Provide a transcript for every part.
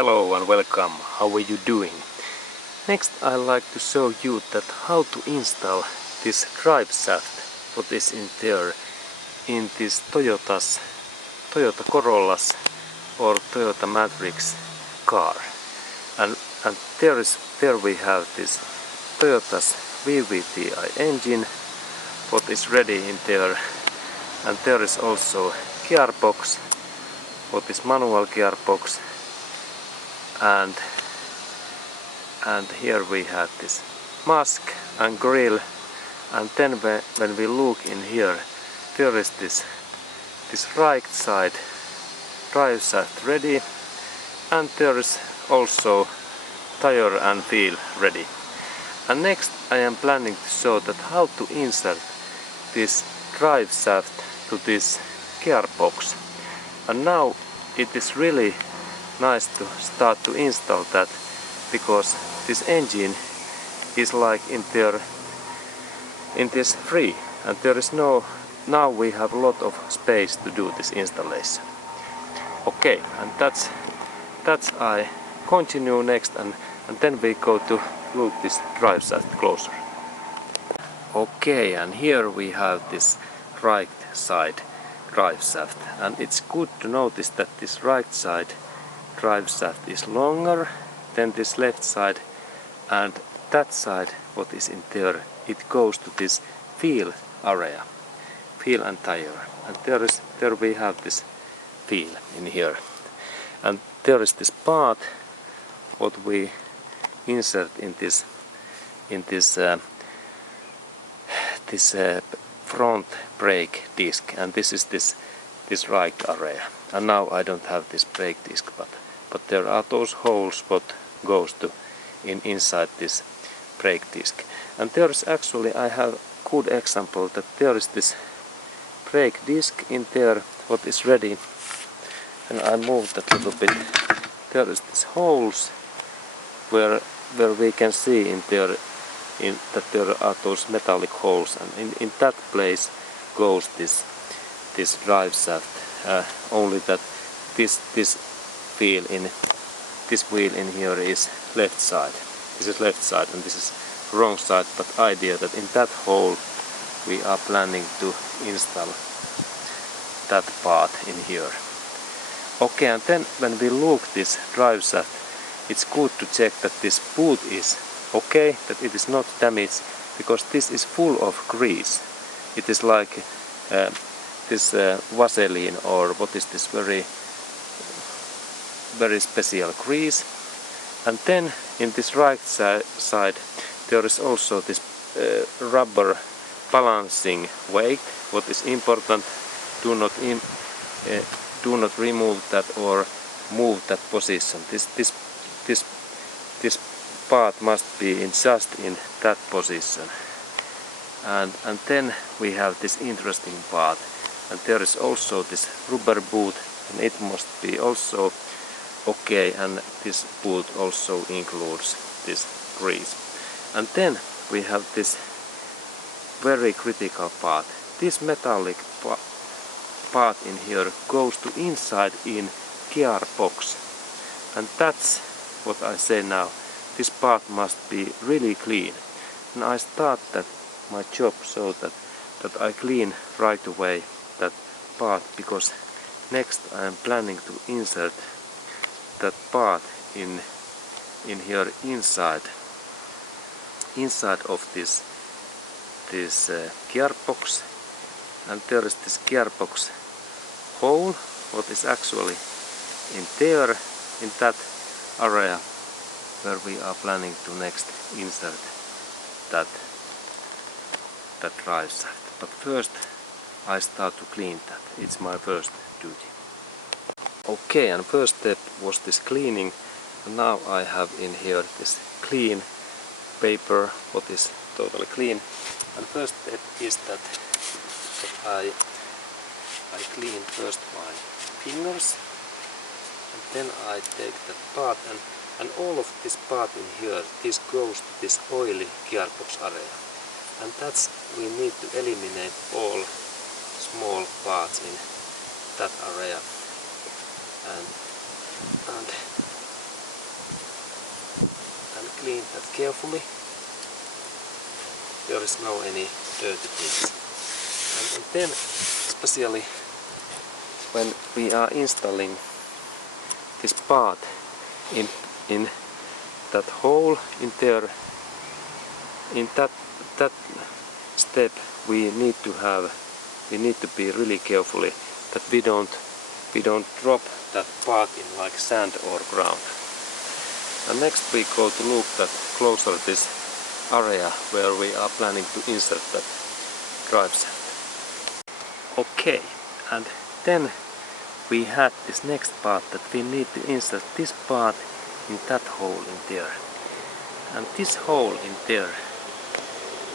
Hello and welcome. How are you doing? Next I like to show you that how to install this Driveshaft, what is in there in this Toyota Corollas or Toyota Matrix car. And there we have this Toyota's VVTi engine, what is ready in there, and there is also gearbox, what is manual gearbox, and here we have this mask and grill, and then when we look in here, there is this right side Driveshaft ready, and there is also tire and wheel ready. And next I am planning to show that how to insert this Driveshaft to this gearbox. And now it is really nice to start to install that, because this engine is like in this free, and there is now we have a lot of space to do this installation. Okay, and that's I continue next, and then we go to look this Driveshaft closer. Okay, and here we have this right side Driveshaft, and it's good to notice that this right side Driveshaft is longer than this left side, and that side what is in there, it goes to this wheel area, wheel and tire, and there we have this wheel in here, and there is this part what we insert in this front brake disc, and this is this right area. And now I don't have this brake disc, but there are those holes what goes to inside this brake disc. And there is actually, I have good example that there is this brake disc in there what is ready, and I moved that a little bit. There is these holes where we can see in there that there are those metallic holes, and in that place goes this Driveshaft. Only that this wheel in here is left side. This is left side and this is wrong side, but idea that in that hole we are planning to install that part in here. Okay, and then when we look this Driveshaft, it's good to check that this boot is okay, that it is not damaged, because this is full of grease. It is like this Vaseline, or what is this very special grease. And then in this right side there is also this rubber balancing weight, what is important. Do not remove that or move that position. This part must be just in that position. And then we have this interesting part, and there is also this rubber boot, and it must be also okay, and this boot also includes this grease. And then we have this very critical part. This metallic part in here goes to inside in gearbox, and that's what I say now. This part must be really clean, and I start that my job so that I clean right away that part, because next I am planning to insert that part in here inside of this gearbox, and there is this gearbox hole what is actually in there, in that area where we are planning to next insert that Driveshaft. But first I start to clean that. It's my first duty. Okay, and first step was this cleaning, and now I have in here this clean paper what is totally clean. And first step is that I clean first my fingers, and then I take that part, and all of this part in here, this goes to this oily gearbox area, and that's, we need to eliminate all small parts in that area, and clean that carefully. There is no any dirty things. And then, especially when we are installing this part in that hole in there, in that step we need to be really carefully that we don't drop that part in like sand or ground. And next we go to look that closer this area where we are planning to insert that drive shaft. Okay, and then we had this next part that we need to insert this part in that hole in there. And this hole in there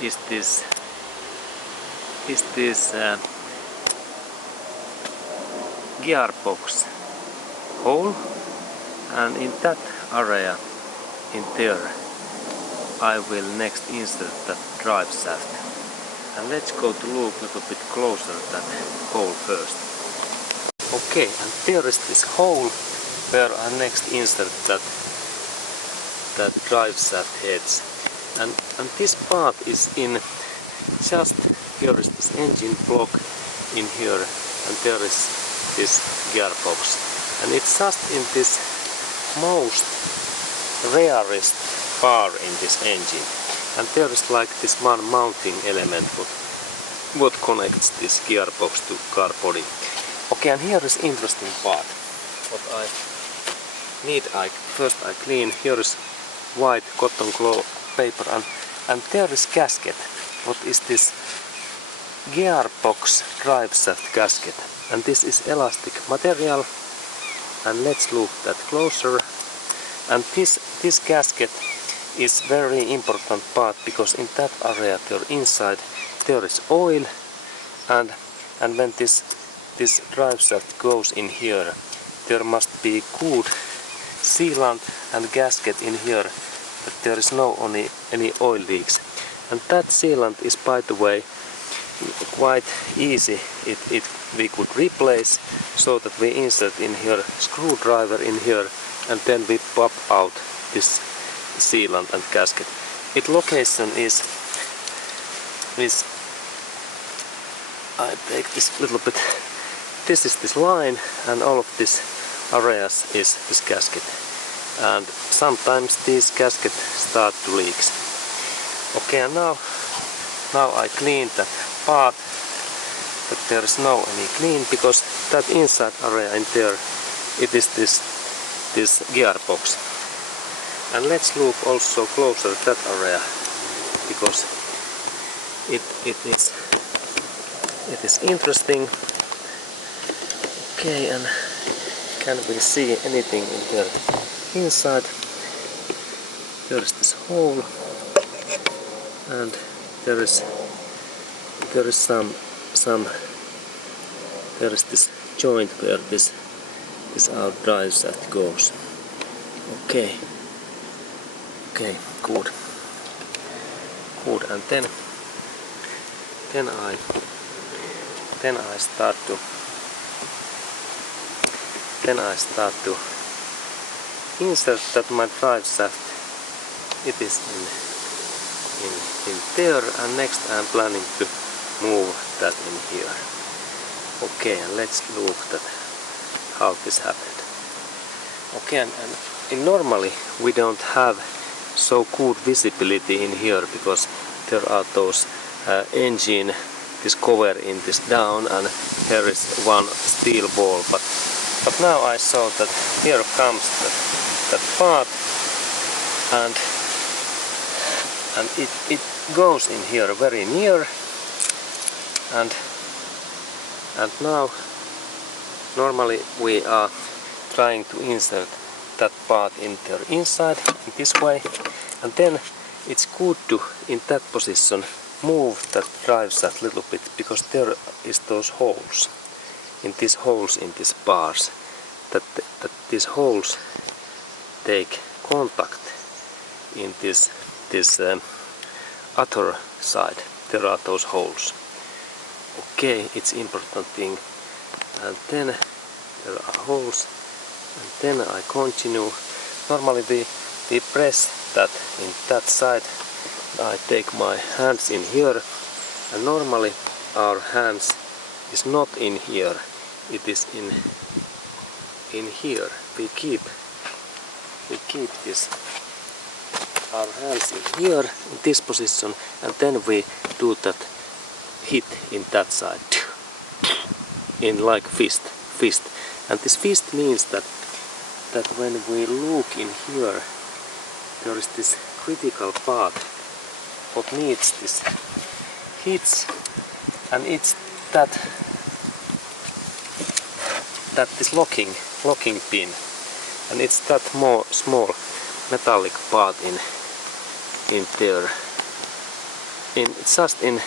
is this gearbox hole, and in that area in there I will next insert that drive shaft. And let's go to look a little bit closer at that hole first. Okay, and there is this hole where I next insert that drive shaft heads. And this part is in just here is this engine block in here, and there is this gearbox. And it's just in this most rarest bar in this engine. And there is like this one mounting element what connects this gearbox to car body. Okay, and here is interesting part. What I need, first I clean. Here is white cotton cloth paper, and there is gasket. What is this? Gearbox drive shaft gasket. And this is elastic material. And let's look that closer. And this gasket is very important part, because in that area there inside there is oil, and when this drive shaft goes in here, there must be good sealant and gasket in here that there is no any oil leaks. And that sealant is, by the way, quite easy. We could replace, so that we insert in here screwdriver in here, and then we pop out this sealant and gasket. Its location is I take this little bit. This is this line, and all of this areas is this gasket. And sometimes these gaskets start to leak. Okay, and now I clean that part, but there is no any clean, because that inside area in there, it is this gearbox. And let's look also closer at that area, because it is interesting. Okay, and can we see anything in there inside? There is this hole, and there is this joint where this our drive shaft goes. Okay, good. And then I start to insert that my drive shaft. It is in there, and next I'm planning to move that in here. Okay, and let's look at how this happened. Okay, and normally we don't have so good visibility in here, because there are those engine, this cover in this down, and here is one steel ball. But now I saw that here comes that part, and it goes in here very near, and now normally we are trying to insert that part in there inside in this way, and then it's good to, in that position, move that drive shaft a little bit, because there is those holes in these bars, that these holes take contact in this other side. There are those holes. Okay, it's important thing. And then there are holes, and then I continue. Normally we press that in that side. I take my hands in here, and normally our hands is not in here, it is in here. We keep this our hands in here in this position, and then we do that hit in that side in like fist. And this fist means that when we look in here, there is this critical part what needs this hits, and it's that this locking pin, and it's that more small metallic part in there, just in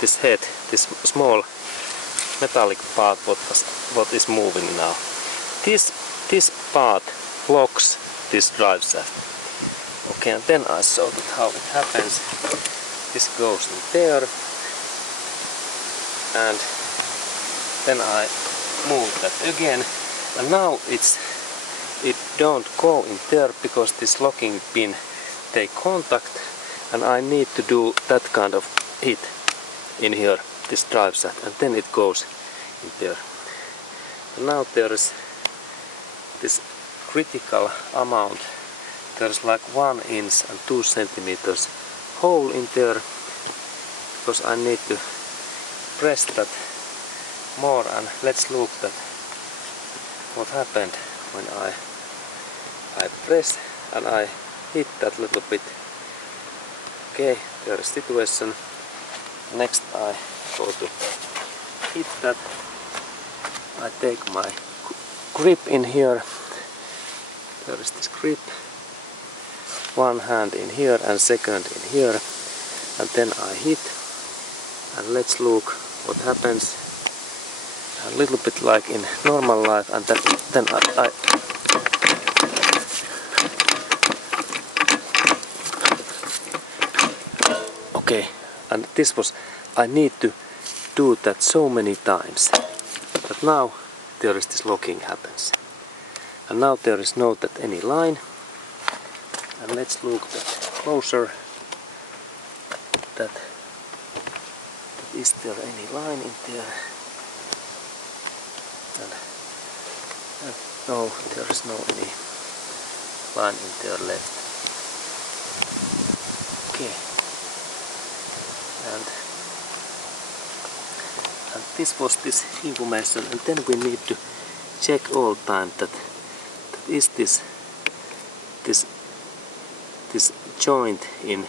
this head, this small metallic part what is moving now. This part locks this drive shaft. Okay, and then I show that how it happens. This goes in there, and then I move that again, and now it don't go in there because this locking pin take contact, and I need to do that kind of hit in here, this drive shaft, and then it goes in there. And now there is this critical amount. There's like 1 inch and 2 centimeters hole in there, because I need to press that more, and let's look at what happened when I press and I hit that little bit. Okay, there is situation. Next I go to hit that. I take my grip in here. There is this grip. One hand in here and second in here, and then I hit, and let's look what happens. A little bit like in normal life, and then I okay, and this was, I need to do that so many times, but now there is this locking happens, and now there is no that any line. And let's look that closer. That is there any line in there? And no, there is no any line in there left. Okay. And this was this information, and then we need to check all time that is this joint in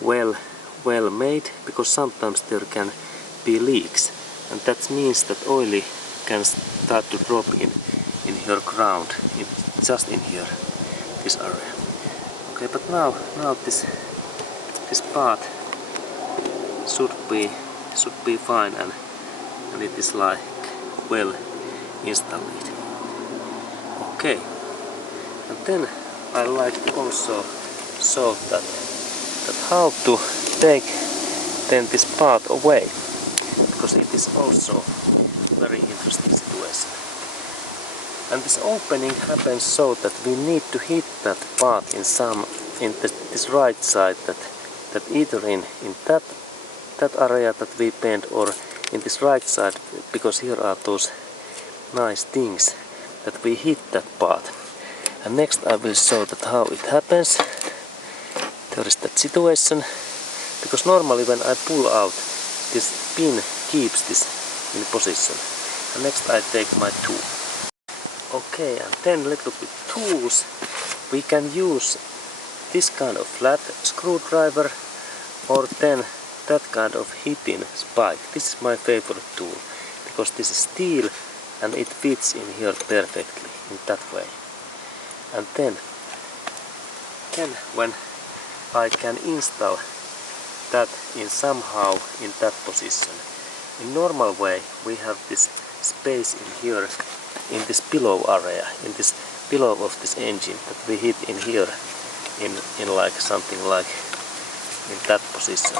well made, because sometimes there can be leaks, and that means that oil can start to drop in your ground, just in here, this area. Okay, but now this part should be fine, and it is like well installed. Okay, and then I like to also show that how to take then this part away, because it is also very interesting situation. And this opening happens so that we need to hit that part in this right side, that either in that area that we bend, or in this right side, because here are those nice things that we hit that part. And next I will show that how it happens. There is that situation, because normally when I pull out, this pin keeps this in position. And next I take my tool. Okay, and then little bit tools. We can use this kind of flat screwdriver, or then that kind of hitting spike. This is my favorite tool, because this is steel and it fits in here perfectly in that way. And then when I can install that in somehow in that position. In normal way we have this space in here, in this pillow area, in this pillow of this engine, that we hit in here in like something like in that position.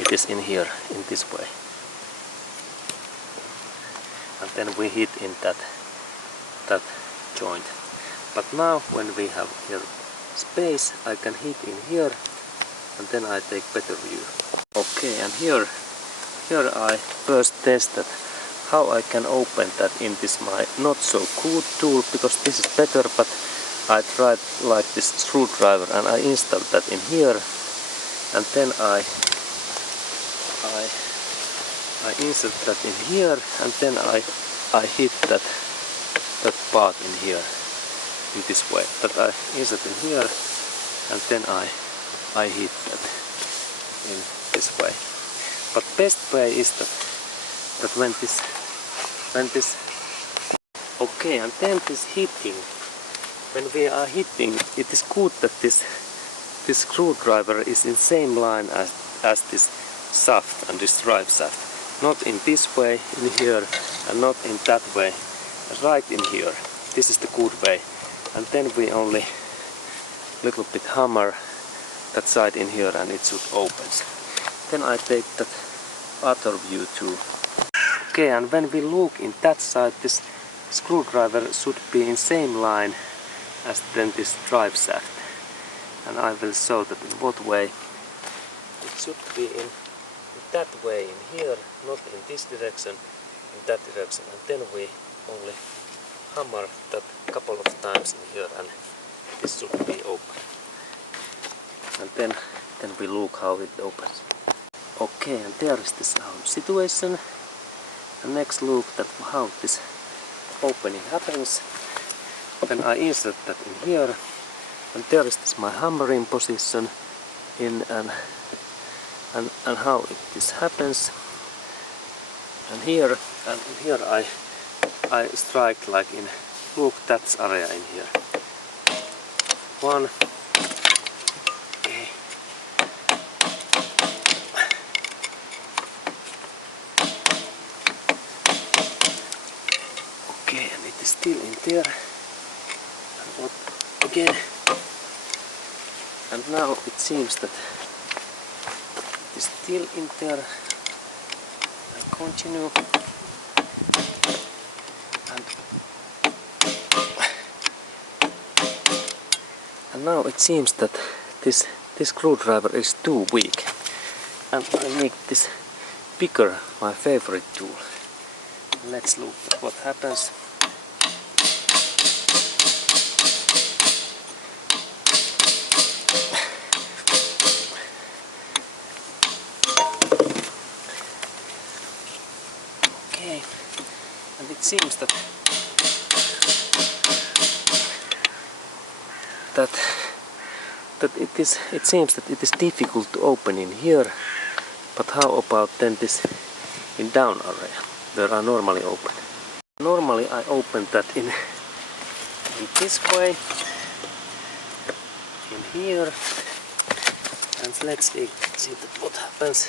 It is in here in this way, and then we hit in that joint. But now when we have here space, I can hit in here and then I take better view. Okay, and here I first tested how I can open that in this my not so good tool, because this is better, but I tried like this screwdriver and I installed that in here, and then I insert that in here, and then I hit that part in here in this way. That I insert in here and then I hit that in this way. But best way is that when this okay, and then this hitting, when we are hitting, it is good that this screwdriver is in same line as this shaft and this drive shaft. Not in this way in here and not in that way, right in here. This is the good way. And then we only little bit hammer that side in here and it should open. Then I take that other view too. Okay, and when we look in that side, this screwdriver should be in same line as then this drive shaft. And I will show that in what way. It should be in that way in here, not in this direction, in that direction. And then we only hammer that couple of times in here and this should be open. And then we look how it opens. Okay, and there is this situation. And next look that how this opening happens. Then I insert that in here, and there is this my hammering position in and how this happens. And here I strike like in, look, that's area in here. One. Okay. Okay, and it is still in there. And what again? And now it seems that it is still in there. I continue. And now it seems that this screwdriver is too weak, and I make this bigger, my favorite tool. Let's look at what happens. Okay, and it seems that it seems that it is difficult to open in here, but how about then this in down area where I normally open? Normally I open that in this way, in here, and let's see what happens.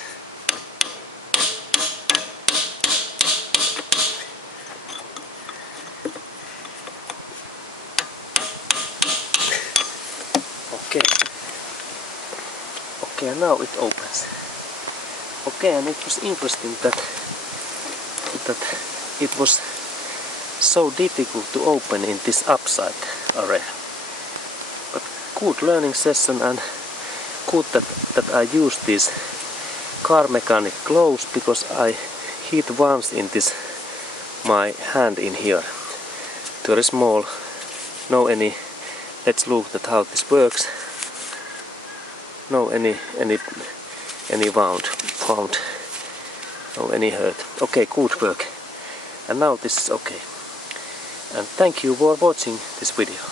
Okay, now it opens. Okay, and it was interesting that it was so difficult to open in this upside area. But good learning session, and good that I used these car mechanic gloves, because I hit once in this my hand in here. Very small, no any. Let's look at how this works. No any wound, no any hurt. Okay, good work. And now this is okay. And thank you for watching this video.